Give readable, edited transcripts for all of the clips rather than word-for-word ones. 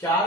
4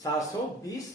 720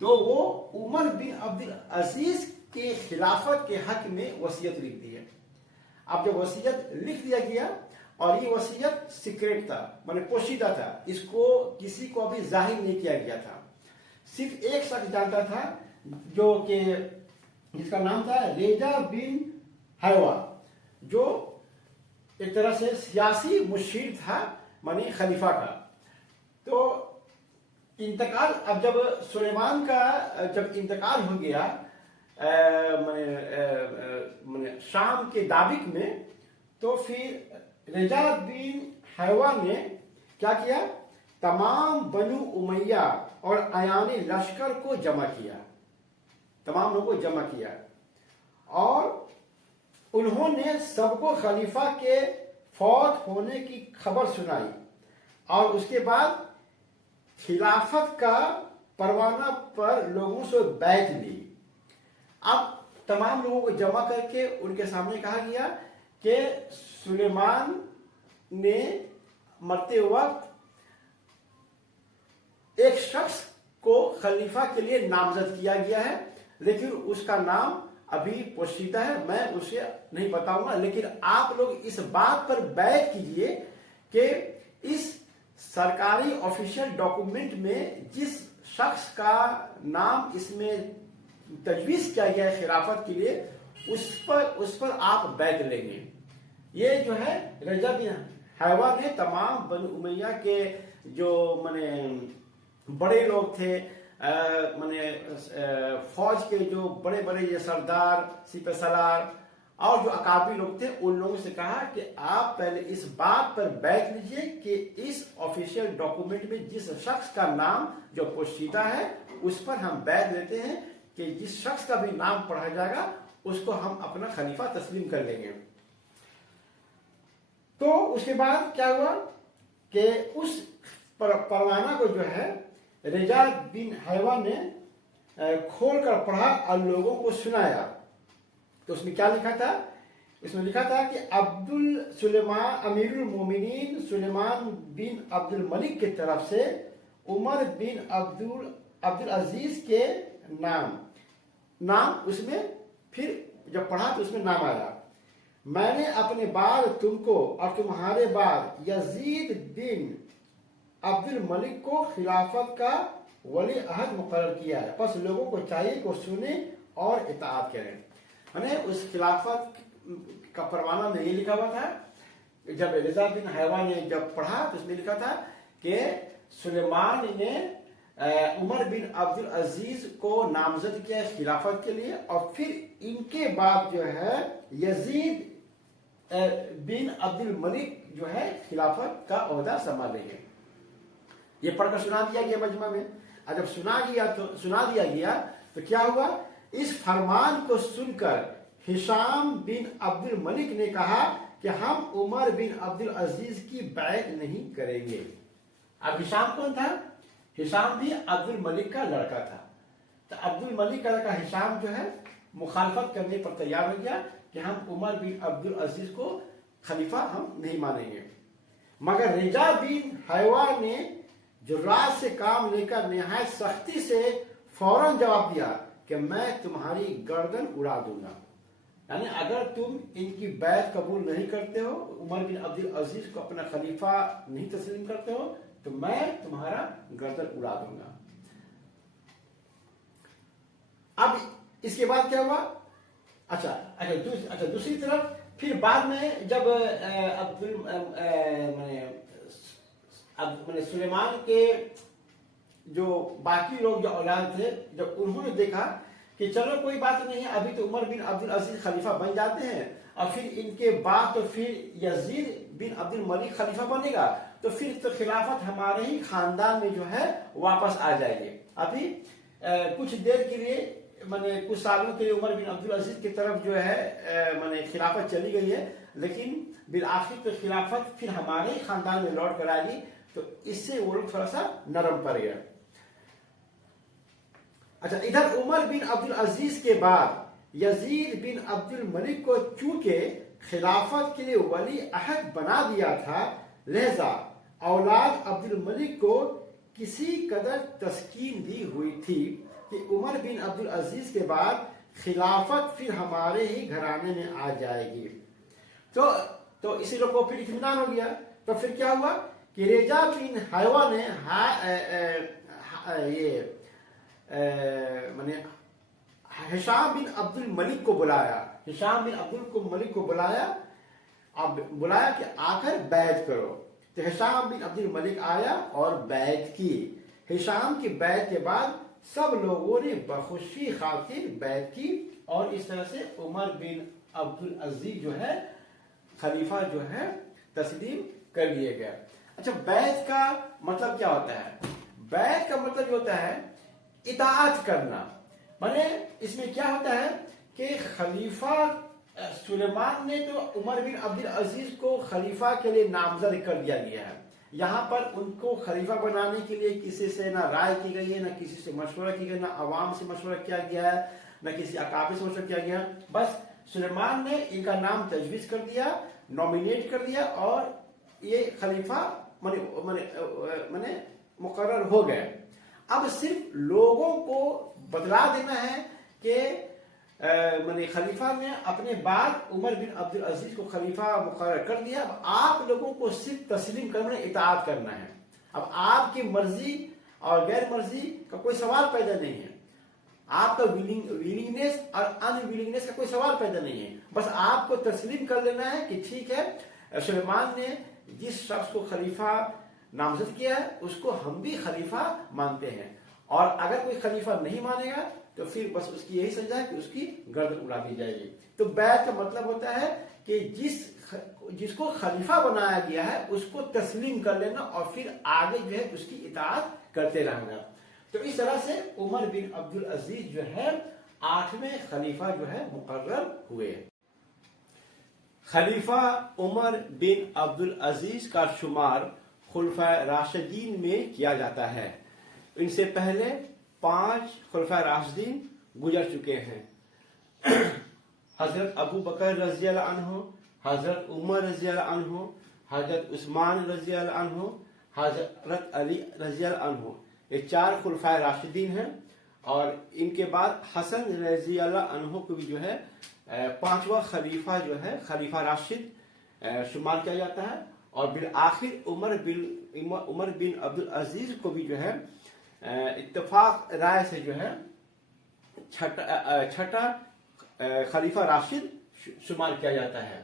تو وہ عمر بن عبد العزیز کے خلافت کے حق میں وصیت لکھ دی ہے. اب جب وصیت لکھ دیا گیا اور یہ وصیت سیکریٹ تھا، مطلب پوشیدہ تھا، اس کو کسی کو ابھی ظاہر نہیں کیا گیا تھا، صرف ایک شخص جانتا تھا جو کہ جس کا نام تھا ریجا بن حیوا، جو ایک طرح سے سیاسی مشیر تھا، معنی خلیفہ کا. تو انتقال، اب جب سلیمان کا جب انتقال ہو گیا شام کے دابق میں، تو پھر رجا بن حیوا نے کیا کیا؟ تمام بنو امیہ اور ایان لشکر کو جمع کیا، تمام لوگوں کو جمع کیا، اور انہوں نے سب کو خلیفہ کے فوت ہونے کی خبر سنائی، اور اس کے بعد خلافت کا پروانہ پر لوگوں سے بیعت لی. اب تمام لوگوں کو جمع کر کے ان کے سامنے کہا گیا کہ سلیمان نے مرتے وقت ایک شخص کو خلیفہ کے لیے نامزد کیا گیا ہے، لیکن اس کا نام ابھی پوشیدہ ہے، میں اسے نہیں بتاؤں گا، لیکن آپ لوگ اس بات پر بیعت کیجئے کہ اس سرکاری آفیشیل ڈاکومنٹ میں جس شخص کا نام اس میں تجویز کیا گیا ہے خلافت کے لیے، اس پر آپ بیعت لیں گے. یہ جو ہے رجا بن حیوا نے تمام بنو امیہ کے جو بڑے لوگ تھے، فوج کے جو بڑے بڑے یہ سردار، سپہ سالار اور جو اکابر لوگ تھے، ان لوگوں سے کہا کہ آپ پہلے اس بات پر بیعت لیجئے کہ اس آفیشیل ڈاکومنٹ میں جس شخص کا نام جو پوشیدہ ہے اس پر ہم بیعت لیتے ہیں کہ جس شخص کا بھی نام پڑھا جائے گا اس کو ہم اپنا خلیفہ تسلیم کر لیں گے. تو اس کے بعد کیا ہوا کہ اس پروانہ کو جو ہے رجا بن حیوا نے کھول کر پڑھا اور لوگوں کو سنایا. تو اس میں کیا لکھا تھا؟ اس میں لکھا تھا کہ امیر المومنین سلیمان بن عبد الملک کی طرف سے عمر بن عبد العزیز کے نام اس میں پھر جب پڑھا تو اس میں نام آیا. میں نے اپنے بعد تم کو اور تمہارے بعد یزید بن عبد الملک کو خلافت کا ولی عہد مقرر کیا ہے، پس لوگوں کو چاہیے کہ سنیں اور اطاعت کریں. اس خلافت کا پروانہ میں یہ لکھا ہوا تھا، جب رضا بن حیوا نے جب پڑھا تو اس میں لکھا تھا کہ سلیمان نے عمر بن عبد العزیز کو نامزد کیا خلافت کے لیے، اور پھر ان کے بعد جو ہے یزید بن عبد الملک جو ہے خلافت کا عہدہ سنبھالیں گے. یہ پڑھ کر سنا دیا گیا مجمع میں. اور جب سنا دیا گیا تو کیا ہوا؟ اس فرمان کو سن کر ہشام بن عبد الملک نے کہا کہ ہم عمر بن عبد العزیز کی بیعت نہیں کریں گے. اب ہشام کون تھا؟ ہشام بھی عبد الملک کا لڑکا تھا. تو عبد الملک کا لڑکا ہشام جو ہے مخالفت کرنے پر تیار ہو گیا کہ ہم عمر بن عبد العزیز کو خلیفہ ہم نہیں مانیں گے. مگر رجا بن حیوا نے جرات سے کام لے کر نہایت سختی سے فوراً جواب دیا کہ میں تمہاری گردن اڑا دوں گا. یعنی اگر تم ان کی بیعت قبول نہیں کرتے ہو، عمر بن عبد العزیز کو اپنا خلیفہ نہیں تسلیم کرتے ہو، تو میں تمہارا گردن اڑا دوں گا. اب اس کے بعد کیا ہوا؟ اچھا دوسری طرف پھر بعد میں جب سلیمان کے جو باقی لوگ جو اولاد تھے، جب انہوں نے دیکھا کہ چلو کوئی بات نہیں ہے، ابھی تو عمر بن عبد العزیز خلیفہ بن جاتے ہیں اور پھر ان کے بعد تو پھر یزید بن عبد الملک خلیفہ بنے گا، تو پھر تو خلافت ہمارے ہی خاندان میں جو ہے واپس آ جائے گی. ابھی کچھ دیر کے لیے کچھ سالوں کے لیے عمر بن عبد العزیز کی طرف جو ہے خلافت چلی گئی ہے، لیکن بالآخر تو خلافت پھر ہمارے ہی خاندان میں لوٹ کر آئے گی. تو اس سے وہ لوگ تھوڑا سا نرم پڑ گیا. اچھا، ادھر عمر بن عبد العزیز کے بعد یزید بن عبد الملک کو چونکہ خلافت کے لیے ولی عہد بنا دیا تھا، لہذا اولاد عبد الملک کو کسی قدر تسکین دی ہوئی تھی، کہ عمر بن عبد العزیز کے بعد خلافت پھر ہمارے ہی گھرانے میں آ جائے گی. تو اسی لوگ کو پھر اطمینان ہو گیا. تو پھر کیا ہوا کہ ریجا بن حیوہ نے یہ ہشام بن عبد الملک کو بلایا. ہشام بن عبد الملک کو بلایا کہ آ کر بیعت کرو. تو ہشام بن عبد الملک آیا اور بیعت کی. ہشام کی بیعت کے بعد سب لوگوں نے بخوشی خاطر بیعت کی اور اس طرح سے عمر بن عبد العزیز جو ہے خلیفہ جو ہے تسلیم کر لیے گئے. اچھا، بیعت کا مطلب کیا ہوتا ہے؟ بیعت کا مطلب یہ ہوتا ہے اطاعت کرنا. مانے اس میں کیا ہوتا ہے کہ خلیفہ سلیمان نے تو عمر بن عبد العزیز کو خلیفہ کے لیے نامزد کر دیا گیا ہے. یہاں پر ان کو خلیفہ بنانے کے لیے کسی سے نہ رائے کی گئی ہے، نہ کسی سے مشورہ کی گئی، نہ عوام سے مشورہ کیا گیا ہے، نہ کسی اکابر سے مشورہ کیا گیا. بس سلیمان نے ان کا نام تجویز کر دیا، نومینیٹ کر دیا اور یہ خلیفہ مقرر ہو گئے. اب صرف لوگوں کو بتلا دینا ہے کہ خلیفہ نے اپنے بعد عمر بن عبد العزیز کو خلیفہ مقرر کر دیا. اب آپ لوگوں کو صرف تسلیم کرنا، اطاعت کرنا ہے. اب آپ کی مرضی اور غیر مرضی کا کوئی سوال پیدا نہیں ہے. آپ کا ویلنگنیس اور ان ویلنگنیس کا کوئی سوال پیدا نہیں ہے. بس آپ کو تسلیم کر لینا ہے کہ ٹھیک ہے، سلیمان نے جس شخص کو خلیفہ نامزد کیا ہے اس کو ہم بھی خلیفہ مانتے ہیں، اور اگر کوئی خلیفہ نہیں مانے گا تو پھر بس اس کی یہی سزا ہے کہ اس کی گردن اڑا دی جائے گی. تو بیعت کا مطلب ہوتا ہے کہ جس کو خلیفہ بنایا گیا ہے اس کو تسلیم کر لینا اور پھر آگے جو ہے اس کی اطاعت کرتے رہنا. تو اس طرح سے عمر بن عبد العزیز جو ہے 8ویں خلیفہ جو ہے مقرر ہوئے. خلیفہ عمر بن عبد العزیز کا شمار خلفائے راشدین میں کیا جاتا ہے. ان سے پہلے 5 خلفائے راشدین گزر چکے ہیں. حضرت ابو بکر رضی اللہ عنہ، حضرت عمر رضی اللہ عنہ، حضرت عثمان رضی اللہ عنہ، حضرت علی رضی اللہ عنہ. یہ 4 خلفائے راشدین ہیں، اور ان کے بعد حسن رضی اللہ عنہ کو بھی جو ہے 5واں خلیفہ جو ہے خلیفہ راشد شمار کیا جاتا ہے. اور بالآخر عمر بن عبد العزیز کو بھی جو ہے اتفاق رائے سے جو ہے چھٹا خلیفہ راشد شمار کیا جاتا ہے.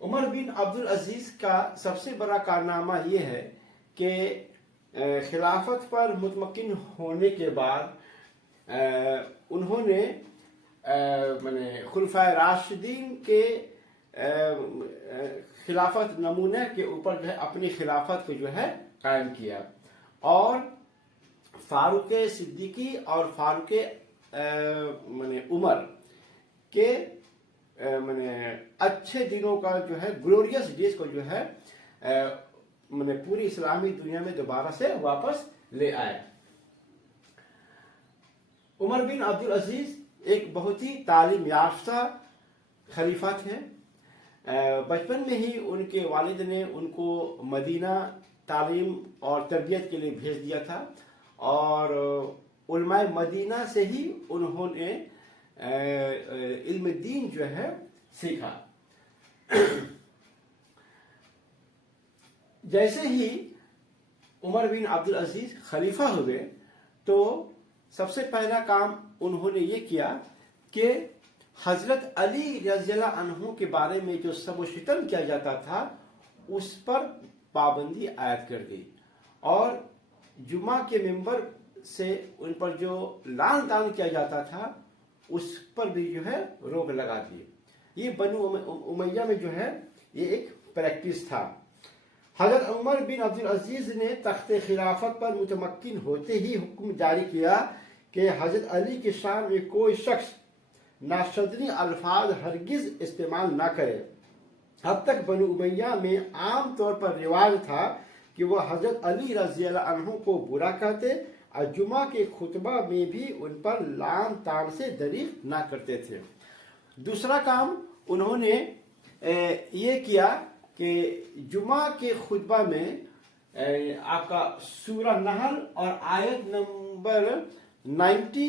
عمر بن عبد العزیز کا سب سے بڑا کارنامہ یہ ہے کہ خلافت پر مطمئن ہونے کے بعد انہوں نے خلفائے راشدین کے خلافت نمونہ کے اوپر جو ہے اپنی خلافت کو جو ہے قائم کیا، اور فاروق صدیقی اور فاروق عمر کے اچھے دنوں کا جو ہے گلوریس ڈیز کو جو ہے پوری اسلامی دنیا میں دوبارہ سے واپس لے آئے. عمر بن عبد العزیز ایک بہت ہی تعلیم یافتہ خلیفہ تھے. بچپن میں ہی ان کے والد نے ان کو مدینہ تعلیم اور تربیت کے لیے بھیج دیا تھا، اور علماء مدینہ سے ہی انہوں نے علم دین جو ہے سیکھا. جیسے ہی عمر بن عبد العزیز خلیفہ ہوئے تو سب سے پہلا کام انہوں نے یہ کیا کہ حضرت علی رضی اللہ عنہ کے بارے میں جو سب و شتم کیا جاتا تھا اس پر پابندی عائد کر گئی، اور جمعہ کے ممبر سے ان پر جو لعن طعن کیا جاتا تھا اس پر بھی جو ہے روک لگا دی. یہ بنو امیہ میں جو ہے یہ ایک پریکٹس تھا. حضرت عمر بن عبد العزیز نے تخت خلافت پر متمکن ہوتے ہی حکم جاری کیا کہ حضرت علی کی شان میں کوئی شخص ناشدنی الفاظ ہرگز استعمال نہ کرے. اب تک بنو امیہ میں عام طور پر رواج تھا کہ وہ حضرت علی رضی اللہ عنہ کو برا کہتے اور جمعہ کے خطبہ میں بھی ان پر لعن طعن سے دریغ نہ کرتے تھے. دوسرا کام انہوں نے یہ کیا کہ جمعہ کے خطبہ میں آپ کا سورہ نحل اور آیت نمبر 90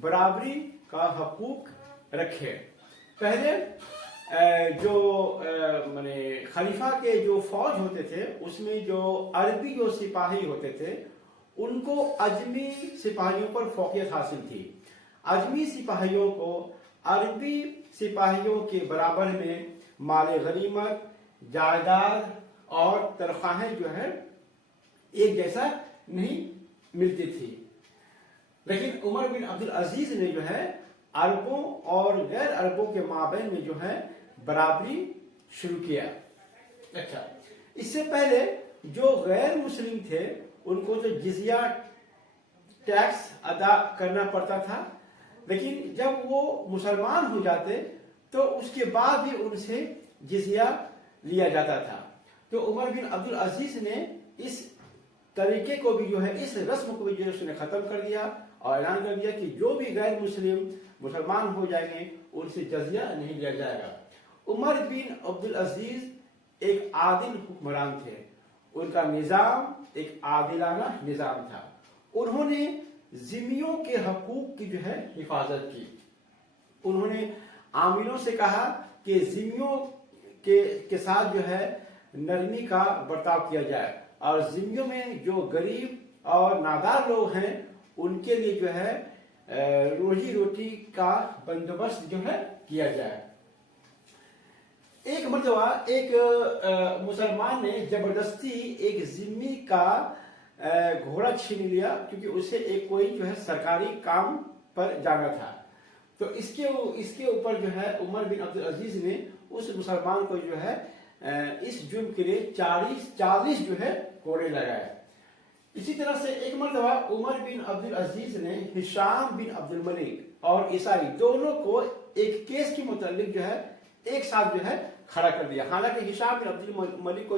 برابری کا حقوق رکھے. پہلے جو خلیفہ کے جو فوج ہوتے تھے اس میں جو عربی جو سپاہی ہوتے تھے ان کو اجمی سپاہیوں پر فوقیت حاصل تھی. اجمی سپاہیوں کو عربی سپاہیوں کے برابر میں مال غنیمت، جائیداد اور تنخواہیں جو ہے ایک جیسا نہیں ملتی تھی. لیکن عمر بن عبدالعزیز نے جو ہے عربوں اور غیر عربوں کے مابین میں جو ہے برابری شروع کیا. اچھا، اس سے پہلے جو غیر مسلم تھے ان کو تو جزیہ ٹیکس ادا کرنا پڑتا تھا، لیکن جب وہ مسلمان ہو جاتے تو اس کے بعد بھی ان سے جزیہ لیا جاتا تھا. تو عمر بن عبدالعزیز نے اس طریقے کو بھی جو ہے، اس رسم کو بھی جو ہے اس نے ختم کر دیا اور اعلان کر دیا کہ جو بھی غیر مسلم مسلمان ہو جائیں گے ان سے جزیہ نہیں لیا جائے گا. عمر بن عبدالعزیز ایک عادل حکمران تھے. ان کا نظام ایک عادلانہ نظام تھا. انہوں نے ذمیوں کے حقوق کی جو ہے حفاظت کی. انہوں نے عاملوں سے کہا کہ ذمیوں کے ساتھ جو ہے نرمی کا برتاؤ کیا جائے اور ذمیوں میں جو غریب اور نادار لوگ ہیں ان کے لیے جو ہے روزی روٹی کا بندوبست جو ہے کیا جائے. ایک مرتبہ ایک مسلمان نے زبردستی ایک ذمی کا گھوڑا چھین لیا کیونکہ اسے ایک کوئی جو ہے سرکاری کام پر جانا تھا. تو اس کے اوپر جو ہے عمر بن عبدالعزیز نے اس مسلمان کو جو ہے اس جرم کے لیے 40 جو ہے کوڑے لگائے. اسی طرح سے ایک مرتبہ عمر بن عبدالعزیز نے ہشام بن عبد الملک اور عیسائی دونوں کو ایک کیس کے متعلق جو ہے ایک ساتھ جو ہے کھڑا کر دیا. حالانکہ ہشام بن عبد الملک کو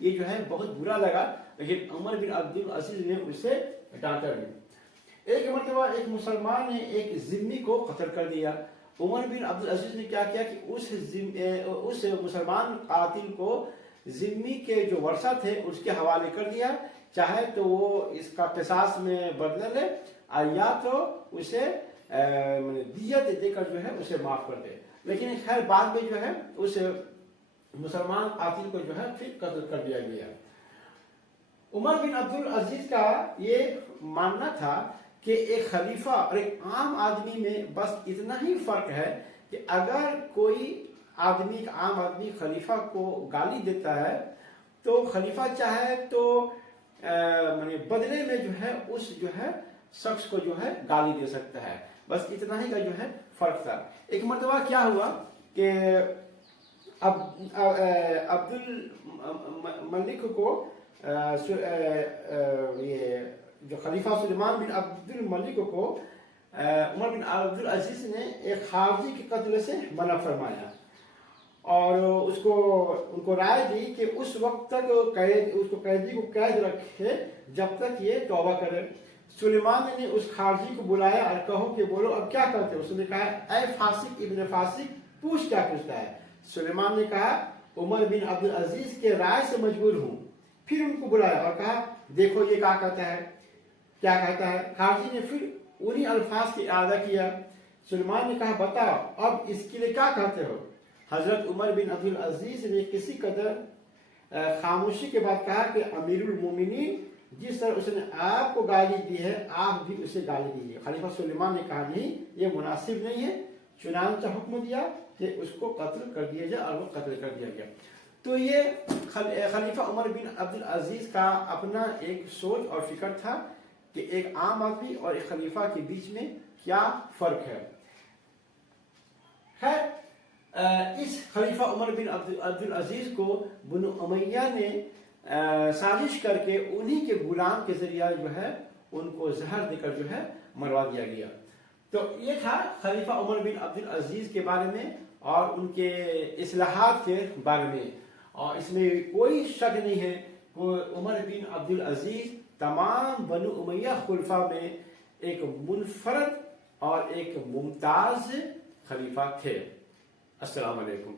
یہ جو ہے بہت برا لگا، لیکن عمر بن عبدالعزیز نے اسے ڈانٹا نہیں. ایک مرتبہ ایک مسلمان نے ایک ذمی کو قتل کر دیا. عمر بن عبدالعزیز نے کیا کیا کہ اس مسلمان قاتل کو ذمی کے جو ورثہ تھے اس کے حوالے کر دیا، چاہے تو وہ اس کا قصاص میں بدلہ لے یا تو اسے دیت دے کر جو ہے اسے معاف کر دے. لیکن خیر بعد میں جو ہے اس مسلمان قاتل کو جو ہے پھر قتل کر دیا گیا. عمر بن عبدالعزیز کا یہ ماننا تھا کہ ایک خلیفہ اور ایک عام آدمی میں بس اتنا ہی فرق ہے کہ اگر کوئی عام آدمی خلیفہ کو گالی دیتا ہے تو خلیفہ چاہے تو بدلے میں جو ہے اس جو ہے شخص کو جو ہے گالی دے سکتا ہے. بس اتنا ہی کا جو ہے فرق تھا. ایک مرتبہ کیا ہوا کہ عبد الملک کو یہ جو خلیفہ سلیمان بن عبد الملک کو عمر بن عبدالعزیز نے ایک خارجی کے قتل سے منع فرمایا اور ان کو رائے دی کہ اس وقت تک قیدی کو قید رکھے جب تک یہ توبہ کرے. سلیمان نے اس خارجی کو بلایا اور کہو کہ بولو اب کیا کرتے ہو. اس نے کہا اے فاسق ابن فاسق پوچھ کیا پوچھتا ہے. سلیمان نے کہا عمر بن عبدالعزیز کے رائے سے مجبور ہوں. پھر ان کو بلایا اور کہا دیکھو یہ کیا کہتا ہے. خارجی نے پھر انہی الفاظ کی اعادہ کیا. سلیمان نے کہا بتاؤ اب اس کے لیے کیا کہتے ہو. حضرت عمر بن عبدالعزیز نے کسی قدر خاموشی کے بعد کہا کہ امیر المومنین جس طرح اس نے آپ کو گالی دی ہے آپ بھی اسے گالی دیجیے. خلیفہ سلیمان نے کہا نہیں یہ مناسب نہیں ہے. چنانچہ حکم دیا کہ اس کو قتل کر دیا جائے اور وہ قتل کر دیا گیا. تو یہ خلیفہ عمر بن عبدالعزیز کا اپنا ایک سوچ اور فکر تھا کہ ایک عام آدمی اور ایک خلیفہ کے بیچ میں کیا فرق ہے. اس خلیفہ عمر بن عبدالعزیز کو بنو امیہ نے سازش کر کے انہی کے غلام کے ذریعہ جو ہے ان کو زہر دے کر جو ہے مروا دیا گیا. تو یہ تھا خلیفہ عمر بن عبدالعزیز کے بارے میں اور ان کے اصلاحات کے بارے میں. اور اس میں کوئی شک نہیں ہے کہ عمر بن عبدالعزیز تمام بنو امیہ خلفاء میں ایک منفرد اور ایک ممتاز خلیفہ تھے. السلام علیکم.